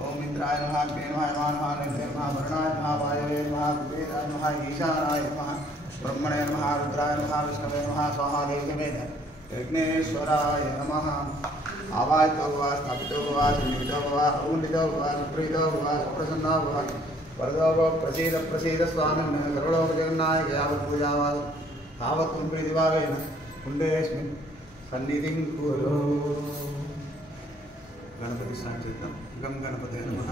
ओम इंद्राय नमः अग्नेय नमः नमः वरुणाय नमः वायवे नमः कुबेराय नमः ईशानाय नमः ब्रह्मणे नमः रुद्राय नमः विष्णवे नमः स्वाहा देवते विघ्नेश्वराय नमः आवाहितो भव स्थापितो भव निर्मितो भव अवुलितो भव सुप्रीतो भव सुप्रसन्नो भव वरदो भव प्रसीद प्रसीद स्वामिनः करुणो जगन्नायक यावत् पूजावात् तावत् प्रीतिभावेन कुण्डेऽस्मिन् सन्निधिं कुरु। गणपति साक्षात् गम गणपते नमः।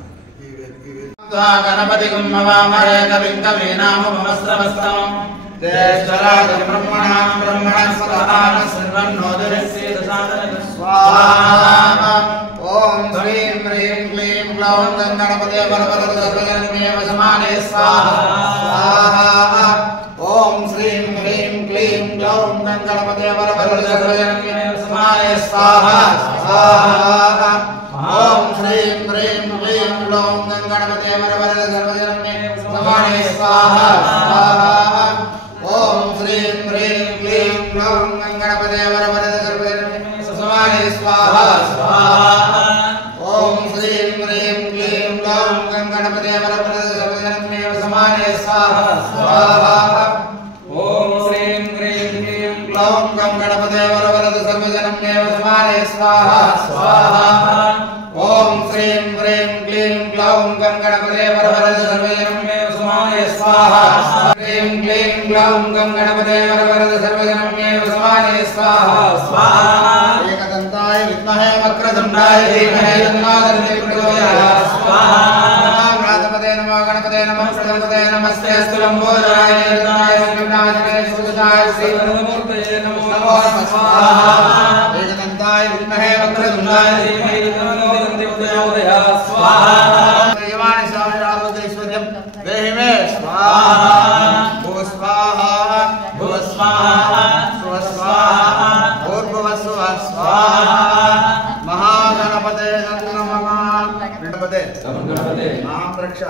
गणपति कुम्भवामहे कविं कवीनामुपमस्रवस्तमं ज्येष्ठराजं ब्रह्मणां ब्रह्मणस्पतः सर्वन्नोदयस्येदसादनं स्वाहा। ओम श्रीं ह्रीं क्लीं ग्लौं गणपते वरवरदसर्वजनमेव समाने स्वाहा। ओम श्रीं ह्रीं क्लीं ग्लौं गणपते वरवरदसर्वजनमेव समाने स्वाहा स्वाहा। ओम श्रीं ह्रीं क्लीं ग्लौं गणपते वरवरदसर्वजनमेव समाने स्वाहा स्वाहा। ओम श्रीं ह्रीं क्लीं ग्लौं गणपते वरवरदसर्वजनमेव समाने स्वाहा स्वाहा। ओम श्रीं ह्रीं क्लीं ग्लौं गणपते वरवरदसर्वजनमेव समाने स्वाहा स्वाहा। ओम श्रीं ह्रीं क्लीं ग्लौं गणपते वरवरदसर्वजनमेव समाने स्वाहा स्वाहा। ओम श्रीं ह्रीं क्लीं ग्लौं गणपते वरवरदसर्वजनमेव समाने स्वाहा। श्रीं क्लीं ग्लौं गणपते वरवरदसर्वजनमेव समाने स्वाहा स्वाहा। एकदन्ताय विद्महे वक्रतुण्डाय धीमहि तन्नो प्रचोदयात् स्वाहा। गणपते नमः गणपते नमः गणपते नमस्ते स्तुलंबोदराय नेत्राय संगमनाथाय सुदताय श्री वरदमूर्तये नमो स्वाहा। एकदन्ताय विद्महे वक्रतुण्डाय धीमहि तन्नो प्रचोदयात् स्वाहा। देवानि सामरावैश्वर्यं देहि मे स्वाहा। भुव स्वाहा भुव स्वाहा स्व स्वाहा भूर्भुवस्व स्वाहा। महागणपते नमः। गणपते मां रक्ष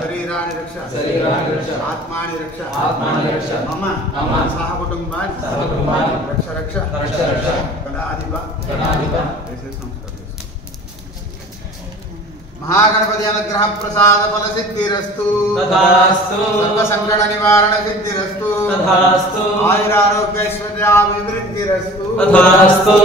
शरीराणि रक्ष आत्मानि रक्ष मम सह कुटुम्बान् रक्ष गणाधिप ऐसे संस्कृत। महागणपति अनुग्रह प्रसाद फल सिद्धिरस्तु तथास्तु। सर्व संकट निवारण सिद्धिरस्तु तथास्तु। आयुरारोग्य ऐश्वर्याभिवृद्धिरस्तु तथास्तु।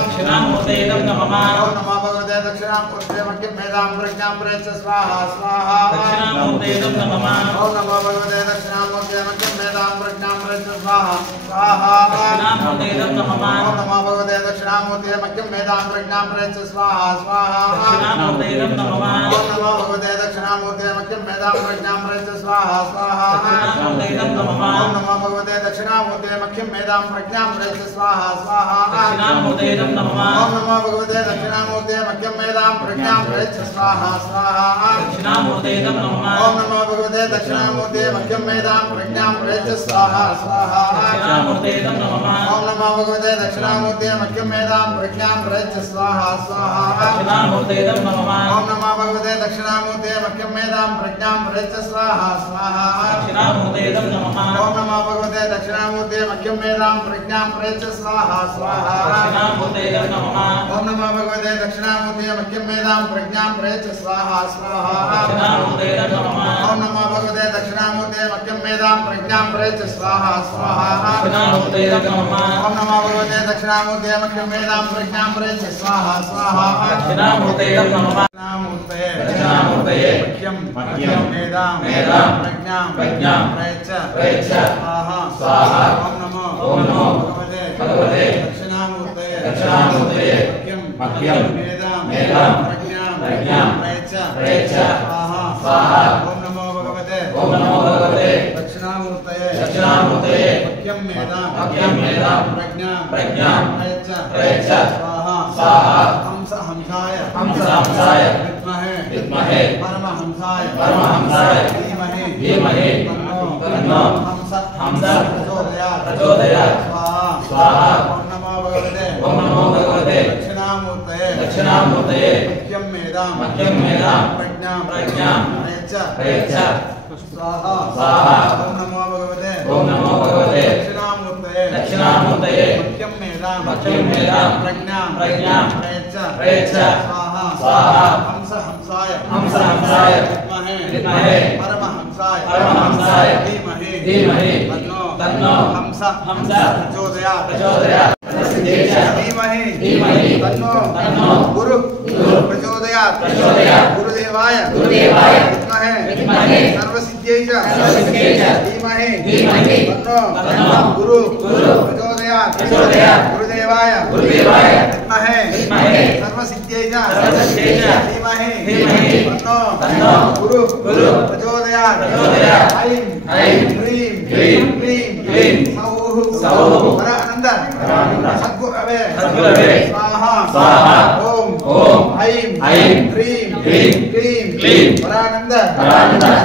दक्षिणामूर्ते नमः। ओम नमो भगवते दक्षिणामूर्ते मह्यं मेधां प्रज्ञां प्रयच्छ स्वाहा स्वाहा। दक्षिणामूर्ते नमः। ओम नमो भगवते दक्षिणामूर्ते मह्यं मेधां प्रज्ञां प्रयच्छ स्वाहा स्वाहा। दक्षिणामूर्ते नमः। ओम नमो भगवते दक्षिणामूर्ते मह्यं मेधां प्रज्ञां प्रयच्छ स्वाहा स्वाहा। दक्षिणामूर्ते नमः। ओम नमो भगवते दक्षिणामूर्ते मह्यं मेधां प्रज्ञां प्रयच्छ स्वाहा स्वाहा। दक्षिणामूर्ते नमः। ओम नमो भगवते दक्षिणामूर्ते मह्यं मेधां प्रज्ञां प्रयच्छ स्वाहा स्वाहा। दक्षिणामूर्ते नमः। ओम नमो भगवते दक्षिणामूर्ते मह्यं मेधां प्रज्ञां प्रयच्छ स्वाहा स्वाहा। दक्षिणामूर्ते नमः। ओम नमो भगवते दक्षिणामूर्ते मह्यं मेधां प्रज्ञां प्रयच्छ स्वाहा स्वाहा। दक्षिणामूर्ते नमः। ओम नमो भगवते दक्षिणामूर्ते मह्यं मेधां प्रज्ञां प्रयच्छ स्वाहा स्वाहा। दक्षिणामूर्ते नमः। ओम नमो भगवते दक्षिणामूर्ते मह्यं मेधां प्रज्ञां प्रयच्छ स्वाहा स्वाहा। दक्षिणामूर्ते नमः। ओम नमो भगवते दक्षिणामूर्ते मह्यं मेधां प्रज्ञां प्रयच्छ स्वाहा स्वाहा। दक्षिणामूर्ते नमः। ओम नमो भगवते दक्षिणामूर्ते मह्यं मेधां प्रज्ञां प्रयच्छ स्वाहा स्वाहा। दक्षिणामूर्ते नमः। ओम नमो भगवते दक्षिणामूर्ते मह्यं मेधां प्रज्ञां प्रयच्छ स्वाहा स्वाहा। दक्षिणामूर्ते नमः। ओम नमो भगवते दक्षिणामूर्ते मह्यं मेधां प्रज्ञां प्रयच्छ स्वाहा स्वाहा। दक्षिणामूर्ते नमः। दक्षिणामूर्ते मह्यं मेधां प्रज्ञां प्रयच्छ स्वाहा स्वाहा। ओम नमो भगवते दक्षिणामूर्ते मह्यं मेधां प्रज्ञां प्रयच्छ स्वाहा ओम नमो भगवते दक्षिणामूर्तये मह्यं मेधां प्रज्ञां प्रयच्छ स्वाहा हंसाय विद्महे परमहंसाय धीमहि तन्नो हंस प्रचोदयात् स्वाहा ओम नमो भगवते दक्षिणामूर्तये मह्यं मेधां प्रज्ञां प्रयच्छ स्वाहा ओम नमो भगवते दक्षिणामूर्तये मह्यं मेधां प्रज्ञां प्रयच्छ स्वाहा हंसाय विद्महे परमहंसाय धीमहि तन्नो हंस प्रचोदयात् धीमहि तन्नो गुरु प्रचोदयात् गुरुदेवाय विद्महे सर्वसिद्ध्यै धीमहि तन्नो गुरु प्रचोदयात् गुरुदेवाय विद्महे सर्वसिद्ध्यै धीमहि तन्नो गुरु प्रचोदयात् ऐं ह्रीं सौः परानंद सद्गुरवे स्वाहा ओम ऐं ह्रीं परानंद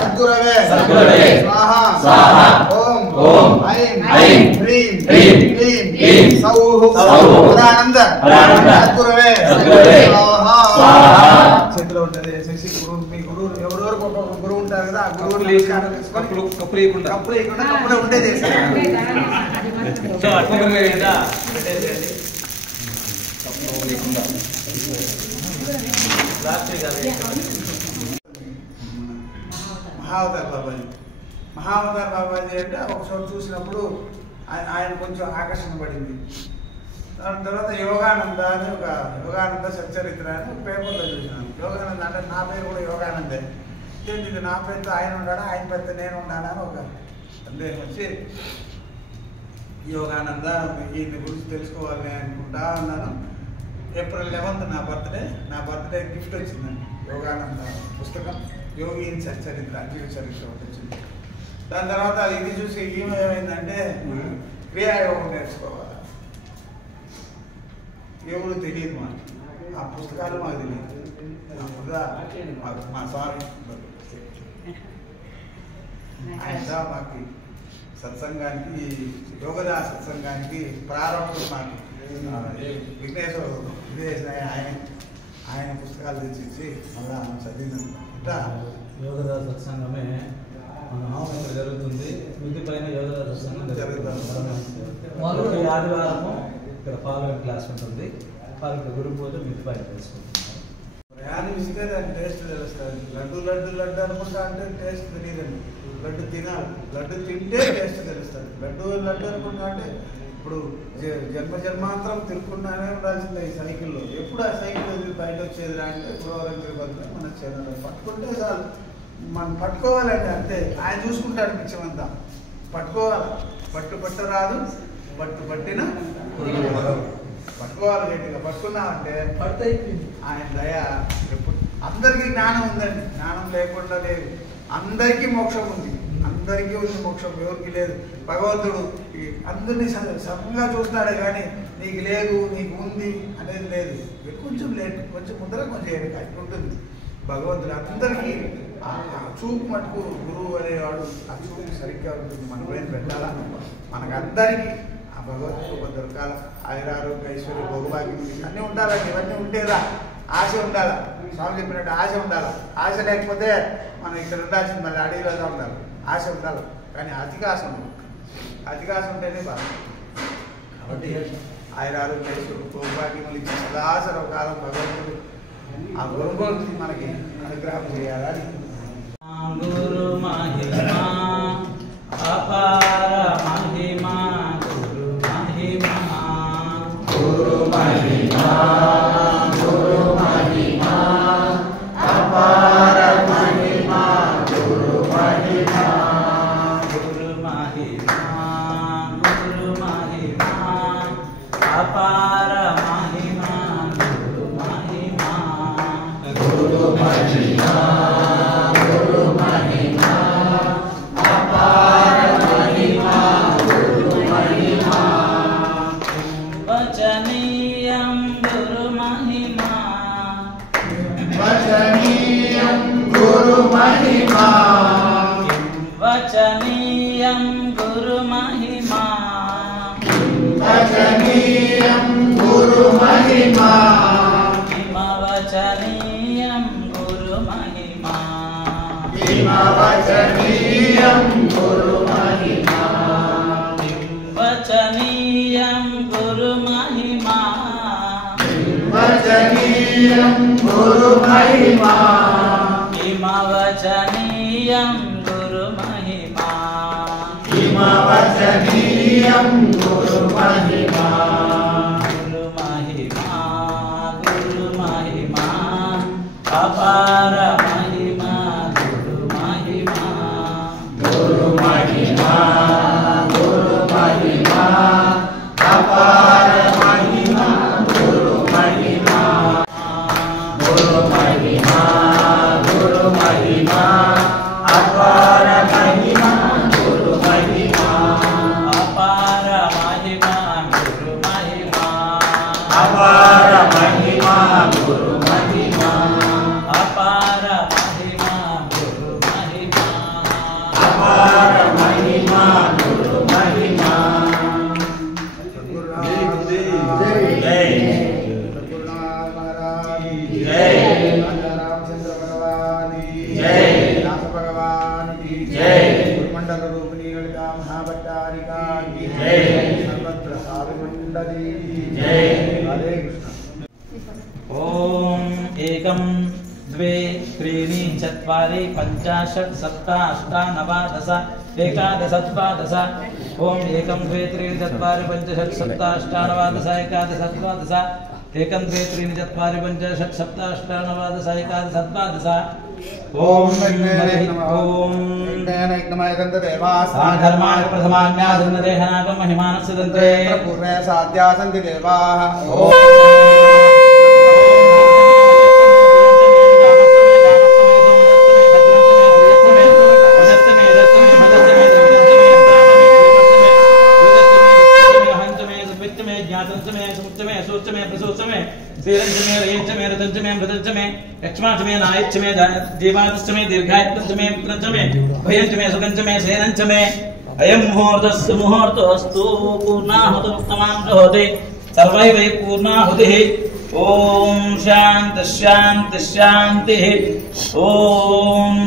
सद्गुरवे स्वाहा ओम ऐं ह्रीं सौः परानंद सद्गुरवे स्वाहा చేతిలో ఉంటది శశి గురువు మీ గురువు ఎవరెవరు గురువు ఉంటారు కదా ఆ గురువు నమస్కారం చేసుకొని కప్పులు ఇవ్వకుండా కప్పుడే ఉంటే చేస్తారు మహావతార్ బాబాజీ అంటే ఒకసారి చూసినప్పుడు ఆయన కొంచెం ఆకర్షణ పడింది. దాని తర్వాత యోగానంద అని ఒక యోగానంద సచ్చరిత్ర అని ఒక పేపర్లో చూసినాను. యోగానంద అంటే నా పేరు కూడా యోగానందే, ఇది నా పేరుతో ఆయన ఉన్నాడా ఆయన పేరుతో నేను ఉన్నాడా అని ఒక సందేహం వచ్చి యోగానంద ఈయన గురించి తెలుసుకోవాలని అనుకుంటా ఉన్నాను. ఏప్రిల్ 11 నా బర్త్డే గిఫ్ట్ వచ్చిందండి. యోగానంద పుస్తకం యోగిని చరిత్ర జీవ చరిత్ర ఒకటి వచ్చింది. దాని తర్వాత ఇది చూసి ఏమైందంటే క్రియాయోగం నేర్చుకోవాలి. ఎవరు తెలియదు మాకు, ఆ పుస్తకాలు మాకు తెలియదు. మా స్వామి ఆయన మాకు సత్సంగానికి యోగదా సత్సంగానికి ప్రారంభం మాకు విఘ్నేశ్వర ఆయన పుస్తకాలు తెచ్చి మళ్ళా చదివిన యోగదా సత్సంగమే మన జరుగుతుంది. మిద్ది పైన యోగదా సత్సంగం జరుగుతుంది. ఆదివారము ఇక్కడ పాల్గొనే క్లాస్ ఉంటుంది. పాల్గొనే గురు పూజ మిద్ది పైన చేసుకుంటున్నారు. ప్రయాణం ఇస్తే దాని టేస్ట్ తెలుస్తుంది. లడ్డు అనుకుంటా అంటే టేస్ట్ తెలియదండి. లడ్డు తినాలి, లడ్డు తింటే టేస్ట్ తెలుస్తుంది. లడ్డు అనుకుంటా అంటే ఇప్పుడు జన్మాంతరం తిరుక్కుండానే ఉండాల్సిందే ఈ సైకిల్లో. ఎప్పుడు ఆ సైకిల్ వదిలి బయట వచ్చేది అంటే గురువారం తిరుగుతుంది. మన చేయాలి పట్టుకుంటే చాలు, మనం పట్టుకోవాలండి అంతే. ఆయన చూసుకుంటాడు పిచ్చమంతా. పట్టుకోవాలి, పట్టరాదు, పట్టిన పట్టుకోవాలి. గట్టిగా పట్టుకున్నామంటే ఆయన దయ ఎప్పుడు. అందరికీ జ్ఞానం ఉందండి, జ్ఞానం లేకుండా లేదు. అందరికీ మోక్షం ఉంది, అందరికీ ఉంది మోక్షం, ఎవరికి లేదు. భగవంతుడు అందరినీ సమంగా చూస్తాడే కానీ నీకు లేదు నీకు ఉంది అనేది లేదు. కొంచెం లేట్, కొంచెం ముందర కొంచెం ఎన్నిక ఉంటుంది. భగవంతుడు అందరికీ చూపు మటుకు గురువు అనేవాడు ఆ చూపు సరిగ్గా ఉంటుంది. మన పైన పెట్టాలా, మనకందరికీ ఆ భగవంతుడు దొరకాల. ఆయురారోగ్య ఐశ్వర్య భోగభాగ్యం అన్నీ ఉండాలండి. ఇవన్నీ ఉంటేదా ఆశ ఉండాలా. స్వామి చెప్పినట్టు ఆశ ఉండాలి. ఆశ లేకపోతే మనం ఇక్కడ ఉండాల్సింది మళ్ళీ అడవిలో ఉండాలి. ఆశ ఉండాలి కానీ అతికాశం ఉండదు. అతికాశం ఉంటేనే బాగా. కాబట్టి ఆయురారోగ్య ఐశ్వర్య భోగభాగ్యములు ఇచ్చి సదాసర్వకాలం భగవంతుడు ఆ గురువుని మనకి అనుగ్రహం చేయాలని. గురు మహిమా అపార మహిమా, గురు మహిమా, గురు మహిమా, గురు మహిమా అపార మహిమా, గురు మహిమా, గురు మహిమా, గురు మహిమా అపార మహిమా, గురు మహిమా, గురు महिमा वचनीयं गुरु महिमा वचनीयं गुरु महिमा वचनीयं गुरु महिमा वचनीयं गुरु महिमा वचनीयं गुरु महिमा वचनीयं गुरु महिमा वचनीयं गुरु महिमा वचनीयं गुरु महिमा गुरु महिमा अपार महिमा गुरु महिमा गुरु महिमा गुरु महिमा अपार महिमा गुरु महिमा गुरु महिमा गुरु महिमा अपार महिमा गुरु महिमा अपार महिमा गुरु महिमा अपार महिमा गुरु महिमा अपार महिमा गुरु महिमा अपार महिमा गुरु महिमा जय जय रामचंद्र भगवान जय व्यास भगवान की जय मंडल रूपिणी ललिता महाभट्टारिका की जय सर्वत्र साधु मंडली की जय हरे कृष्ण ओम एकम द्वे त्रीणि चत्वारि पञ्चाशत् सप्त अष्ट नव दश एकादश द्वादश ओम एकम द्वे त्रीणि चत्वारि पञ्चाशत् सप्त अष्ट नव दश एकादश द्वादश एकम द्वे त्रीणि चत्वारि पञ्चाशत् सप्त अष्ट नव दश एकादश द्वादश ओम नमः धर्माय प्रथमान्यासन्नदेहनागम महिमानस्य दन्ते पूर्णे साध्या सन्ति देवाः अयं मुहूर्तस्तु पूर्णाहुतिमुक्तमां होते सर्वै वै पूर्णाहुतिः ओम शांति शांति शांति ओम